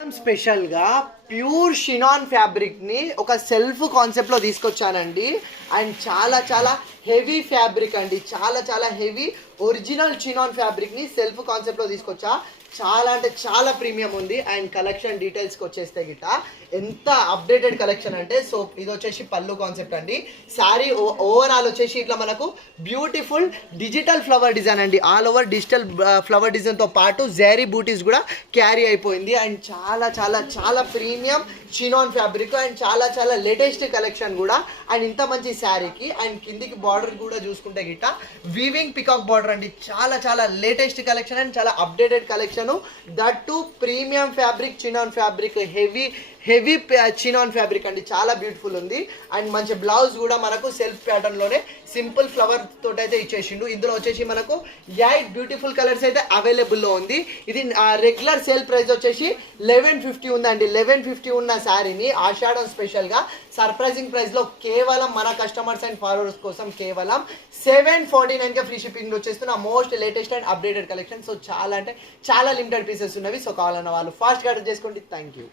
స్పెషల్గా ప్యూర్ షినాన్ ఫ్యాబ్రిక్ని ఒక సెల్ఫ్ కాన్సెప్ట్లో తీసుకొచ్చానండి. అండ్ చాలా చాలా హెవీ ఫ్యాబ్రిక్ అండి, చాలా చాలా హెవీ ఒరిజినల్ షినాన్ ఫ్యాబ్రిక్ని సెల్ఫ్ కాన్సెప్ట్లో తీసుకొచ్చా. చాలా అంటే చాలా ప్రీమియం ఉంది. అండ్ కలెక్షన్ డీటెయిల్స్కి వచ్చేస్తే గిట్ట ఎంత అప్డేటెడ్ కలెక్షన్ అంటే, సో ఇది వచ్చేసి పళ్ళు కాన్సెప్ట్ అండి. శారీ ఓవరాల్ వచ్చేసి ఇట్లా మనకు బ్యూటిఫుల్ డిజిటల్ ఫ్లవర్ డిజైన్ అండి. ఆల్ ఓవర్ డిజిటల్ ఫ్లవర్ డిజైన్తో పాటు జెరీ బూటీస్ కూడా క్యారీ అయిపోయింది. అండ్ చాలా చాలా చాలా ప్రీమియం షినాన్ ఫ్యాబ్రిక్ అండ్ చాలా చాలా లేటెస్ట్ కలెక్షన్ కూడా. అండ్ ఇంత మంచి శారీకి అండ్ కిందికి బార్డర్ కూడా చూసుకుంటే గిట్ట వీవింగ్ పికాక్ బార్డర్ అండి. చాలా చాలా లేటెస్ట్ కలెక్షన్ అండ్ చాలా updated collection. That to premium fabric chinon fabric, heavy heavy chinon fabric అండి. చాలా బ్యూటిఫుల్ ఉంది. అండ్ మంచి బ్లౌజ్ కూడా మనకు సెల్ఫ్ ప్యాటర్న్లోనే సింపుల్ ఫ్లవర్ తోటి అయితే ఇచ్చేసిండు. ఇందులో వచ్చేసి మనకు 8 బ్యూటిఫుల్ కలర్స్ అయితే అవైలబుల్లో ఉంది. ఇది రెగ్యులర్ సేల్ ప్రైస్ వచ్చేసి 1150 ఉందండి. 1150 ఉన్న శారీని ఆషాఢం స్పెషల్గా సర్ప్రైజింగ్ ప్రైస్లో కేవలం మన కస్టమర్స్ అండ్ ఫాలోవర్స్ కోసం కేవలం 749కే ఫ్రీ షిప్పింగ్ వచ్చేస్తున్న most latest and updated collection. So చాలా అంటే చాలా లిమిటెడ్ పీసెస్ ఉన్నవి. సో కావాలన్న వాళ్ళు ఫాస్ట్గా ఆర్డర్ చేసుకోండి. Thank you.